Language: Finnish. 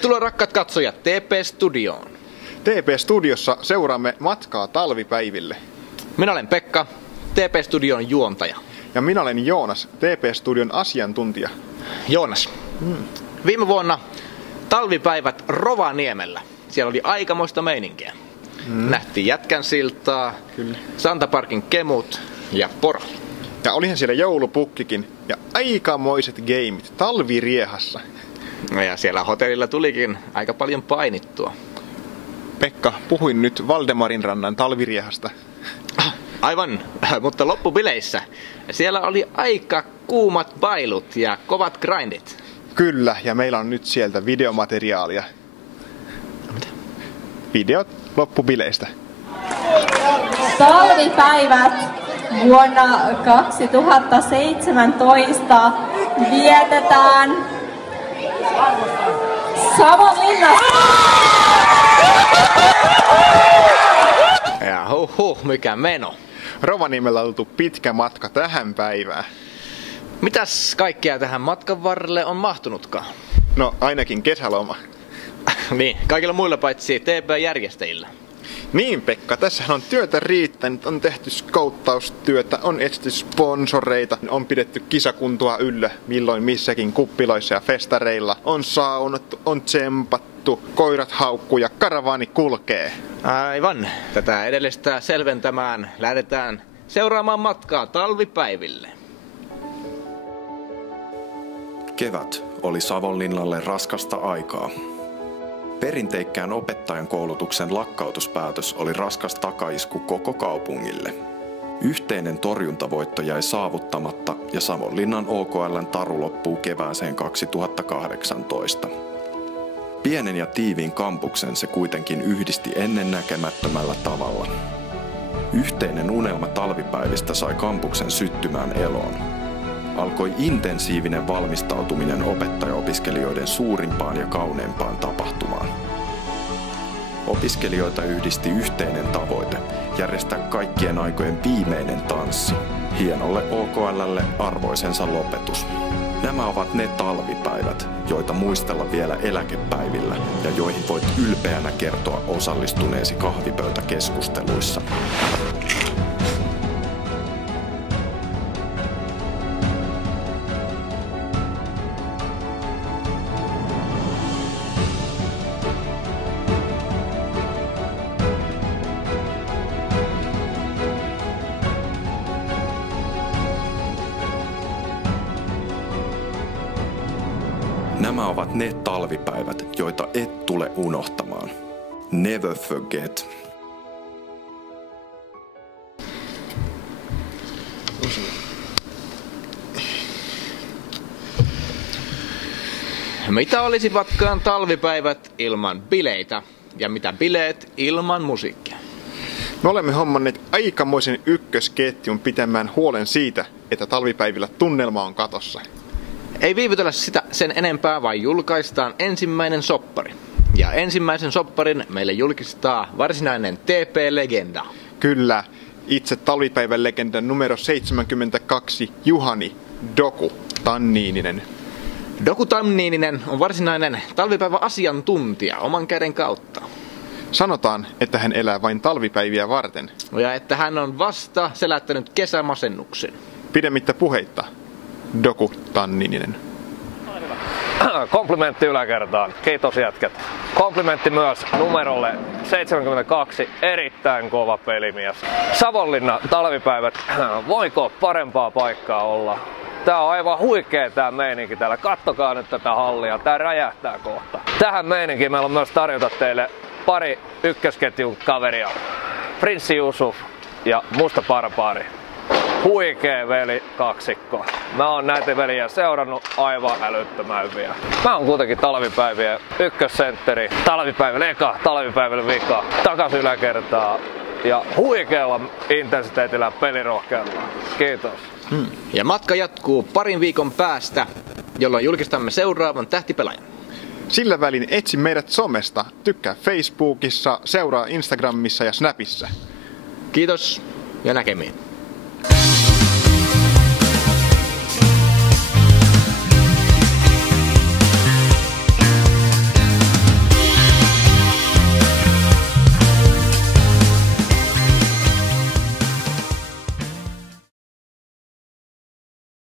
Tervetuloa rakkaat katsojat TP-studioon. TP-studiossa seuraamme matkaa talvipäiville. Minä olen Pekka, TP-studion juontaja. Ja minä olen Joonas, TP-studion asiantuntija. Joonas, viime vuonna talvipäivät Rovaniemellä. Siellä oli aikamoista meininkiä. Nähtiin Jätkänsiltaa, Santaparkin kemut ja poro. Ja olihan siellä joulupukkikin ja aikamoiset gameit talviriehassa. Ja siellä hotellilla tulikin aika paljon painittua. Pekka, puhuin nyt Valdemarin rannan talviriehasta. Aivan, mutta loppubileissä siellä oli aika kuumat bailut ja kovat grindit. Kyllä, ja meillä on nyt sieltä videomateriaalia. Mitä? Videot loppubileistä. Talvipäivät vuonna 2017 vietetään Savonlinnassa. Ja mikä meno. Rovaniemellä on oltu pitkä matka tähän päivään. Mitäs kaikkea tähän matkan varrelle on mahtunutkaan? No ainakin kesäloma. Niin, kaikilla muilla paitsi TP-järjestäjillä. Niin Pekka, tässähän on työtä riittänyt, on tehty skouttaustyötä, on etsitty sponsoreita, on pidetty kisakuntoa yllä milloin missäkin kuppiloissa ja festareilla, on saunattu, on tsempattu, koirat haukkuu ja karavaani kulkee. Aivan, tätä edellistä selventämään lähdetään seuraamaan matkaa talvipäiville. Kevät oli Savonlinnalle raskasta aikaa. Perinteikkään opettajan koulutuksen lakkautuspäätös oli raskas takaisku koko kaupungille. Yhteinen torjuntavoitto jäi saavuttamatta ja Savonlinnan OKL:n taru loppuu kevääseen 2018. Pienen ja tiiviin kampuksen se kuitenkin yhdisti ennennäkemättömällä tavalla. Yhteinen unelma talvipäivistä sai kampuksen syttymään eloon. Alkoi intensiivinen valmistautuminen opettajaopiskelijoiden suurimpaan ja kauneimpaan tapahtumaan. Opiskelijoita yhdisti yhteinen tavoite järjestää kaikkien aikojen viimeinen tanssi, hienolle OKL:lle arvoisensa lopetus. Nämä ovat ne talvipäivät, joita muistella vielä eläkepäivillä ja joihin voit ylpeänä kertoa osallistuneesi kahvipöytäkeskusteluissa. Nämä ovat ne talvipäivät, joita et tule unohtamaan. Never forget. Mitä olisivatkaan talvipäivät ilman bileitä ja mitä bileet ilman musiikkia? Me olemme hommanneet aikamoisen ykkösketjun pitämään huolen siitä, että talvipäivillä tunnelma on katossa. Ei viivytellä sitä sen enempää, vaan julkaistaan ensimmäinen soppari. Ja ensimmäisen sopparin meille julkistaa varsinainen TP-legenda. Kyllä, itse talvipäivän legenda numero 72 Juhani Doku Tanniininen. Doku Tanniininen on varsinainen talvipäivän asiantuntija oman käden kautta. Sanotaan, että hän elää vain talvipäiviä varten. Ja että hän on vasta selättänyt kesämasennuksen. Pidemmittä puheitta. Doku Tanniininen. Komplimentti yläkertaan. Kiitos jätkät. Komplimentti myös numerolle 72. Erittäin kova pelimies. Savonlinna talvipäivät. Voiko parempaa paikkaa olla? Tää on aivan huikea tää meininki täällä. Kattokaa nyt tätä hallia. Tää räjähtää kohta. Tähän meininkiin meillä on myös tarjota teille pari ykkösketjun kaveria. Prinssi Jusuf ja Musta Barbaari. Huikee veli kaksikko. Mä oon näitä veliä seurannut aivan älyttömän hyviä. Mä oon kuitenkin talvipäivien ykkössentteri. Talvipäivän eka, talvipäivän vika. Takas yläkertaa. Ja huikealla intensiteetillä pelirohkealla. Kiitos. Ja matka jatkuu parin viikon päästä, jolloin julkistamme seuraavan tähtipelaajan. Sillä välin etsi meidät somesta. Tykkää Facebookissa, seuraa Instagramissa ja Snapissa. Kiitos ja näkemiin.